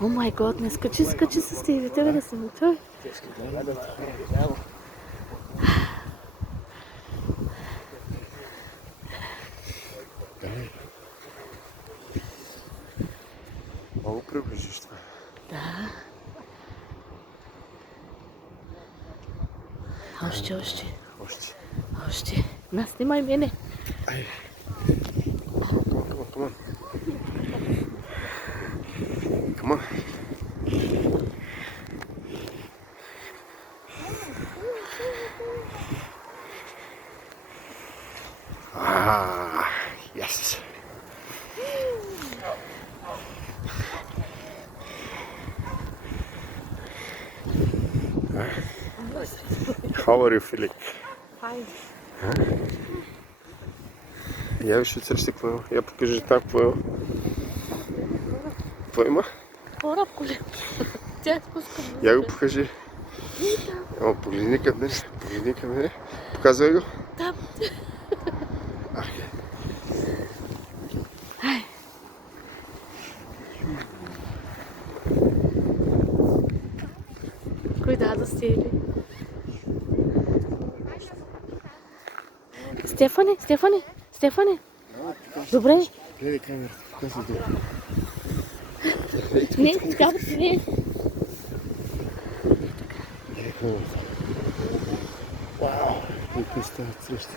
О май гот, не скачи с Стиви, тебе да съм той. Много приближиш това. Да. Още. На, снимай мене. Ай. Come on. Ah, yes. How are you feeling? Fine. Я виж отсреща какво има. Я покажи там какво има. Какво има? Кораб, коле. Тя спускам. Я го покажи. О, погледни към мене. Показвай го. Там. Cuidado, Steve. Стефане. Добре. Гледай камерата, показвай добре. Не, цикавата не. Вау, какви стават среща.